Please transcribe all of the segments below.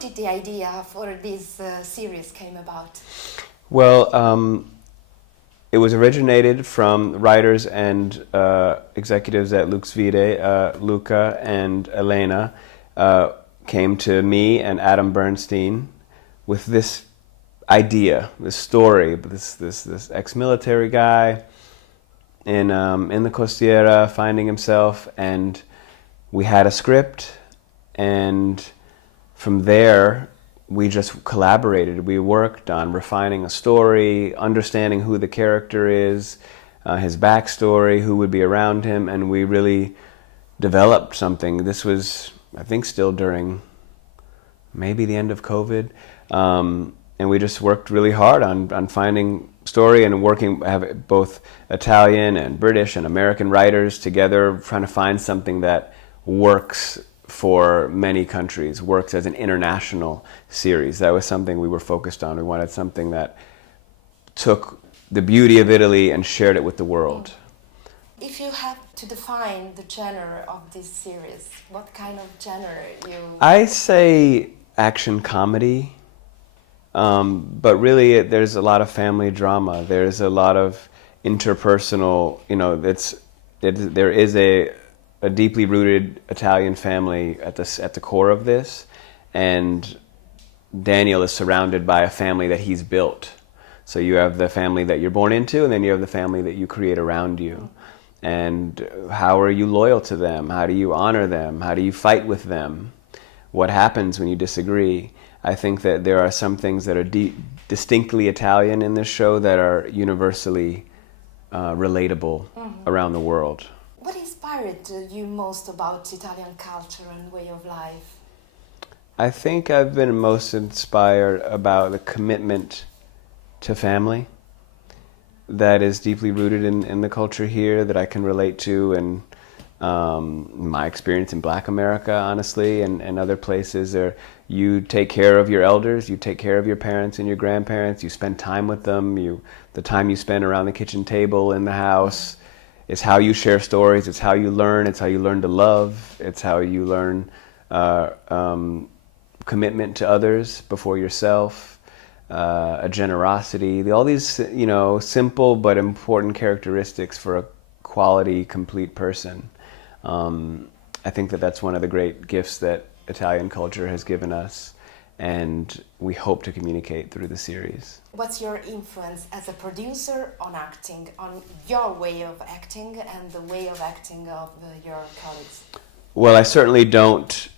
did the idea for this series came about? Well, it was originated from writers and executives at Lux Vide. Luca and Elena came to me and Adam Bernstein with this idea, this story, this ex-military guy in the Costiera finding himself, and we had a script, and from there we just collaborated. We worked on refining a story, understanding who the character is, his backstory, who would be around him, and we really developed something. This was, I think, still during maybe the end of COVID. And we just worked really hard on finding story and working, have both Italian and British and American writers together, trying to find something that works for many countries, works as an international series. That was something we were focused on. We wanted something that took the beauty of Italy and shared it with the world. If you had to define the genre of this series, what kind of genre you... I say action comedy. But really, there's a lot of family drama. There's a lot of interpersonal. There is a deeply rooted Italian family at the core of this, and Daniel is surrounded by a family that he's built. So you have the family that you're born into, and then you have the family that you create around you. And how are you loyal to them? How do you honor them? How do you fight with them? What happens when you disagree? I think that there are some things that are distinctly Italian in this show that are universally relatable around the world. What inspired you most about Italian culture and way of life? I think I've been most inspired about the commitment to family that is deeply rooted in the culture here, that I can relate to, and my experience in Black America, honestly, and other places. You take care of your elders, you take care of your parents and your grandparents, you spend time with them, the time you spend around the kitchen table in the house is how you share stories, it's how you learn, it's how you learn to love, it's how you learn commitment to others before yourself, a generosity, all these simple but important characteristics for a quality, complete person. I think that that's one of the great gifts that Italian culture has given us, and we hope to communicate through the series. What's your influence as a producer on acting, on your way of acting and the way of acting of your colleagues? Well, I certainly don't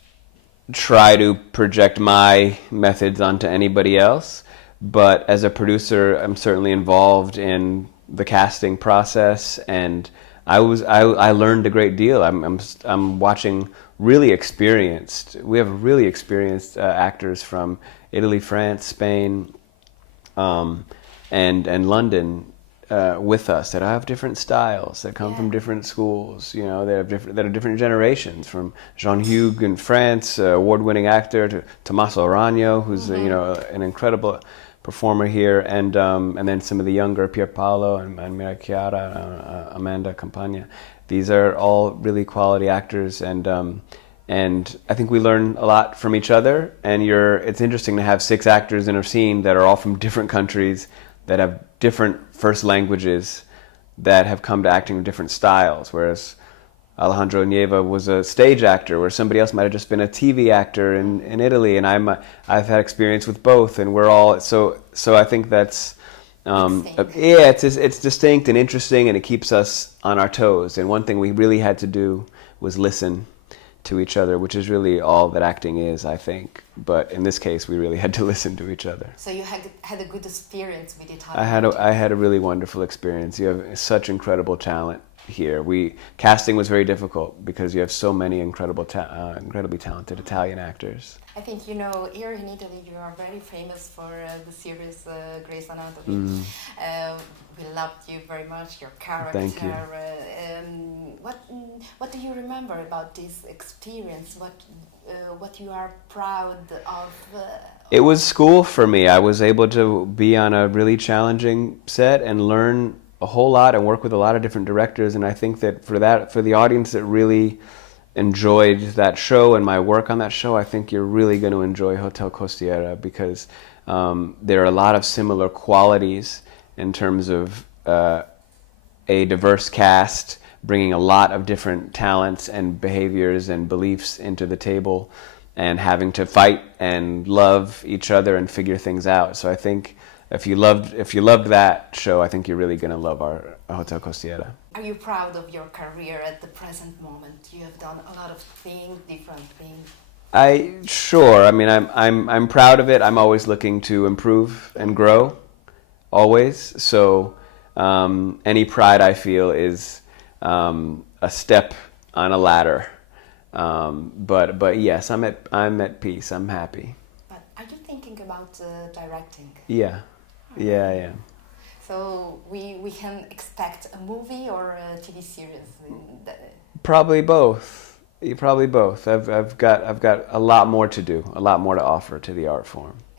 try to project my methods onto anybody else, but as a producer, I'm certainly involved in the casting process, and I learned a great deal. I'm watching really experienced. We have really experienced actors from Italy, France, Spain, and London with us that have different styles, that come from different schools. That are different generations. From Jean Hugues in France, award-winning actor, to Tommaso Aragno, who's an incredible performer here, and then some of the younger, Pierpaolo and Mira Chiara, Amanda Campagna. These are all really quality actors, and I think we learn a lot from each other. And it's interesting to have 6 actors in a scene that are all from different countries, that have different first languages, that have come to acting in different styles. Whereas Alejandro Nieva was a stage actor, where somebody else might have just been a TV actor in Italy, and I've had experience with both, and we're all so I think that's it's distinct and interesting, and it keeps us on our toes. And one thing we really had to do was listen to each other, which is really all that acting is, I think. But in this case, we really had to listen to each other. So you had a good experience with Italian. I had a really wonderful experience. You have such incredible talent here. Casting was very difficult because you have so many incredibly talented Italian actors. I think here in Italy you are very famous for the series Grey's Anatomy. We loved you very much, your character. Thank you. What do you remember about this experience? What you are proud of? It was school for me. I was able to be on a really challenging set and learn a whole lot and work with a lot of different directors, and I think that for the audience, it really enjoyed that show and my work on that show, I think you're really going to enjoy Hotel Costiera, because there are a lot of similar qualities in terms of a diverse cast bringing a lot of different talents and behaviors and beliefs into the table, and having to fight and love each other and figure things out. So I think if you loved that show, I think you're really going to love our Hotel Costiera. Are you proud of your career at the present moment? You have done a lot of things, different things. Sure. I mean, I'm proud of it. I'm always looking to improve and grow, always. So any pride I feel is a step on a ladder. But yes, I'm at peace. I'm happy. But are you thinking about directing? Yeah. So we can expect a movie or a TV series? Probably both. Probably both. I've got a lot more to do, a lot more to offer to the art form.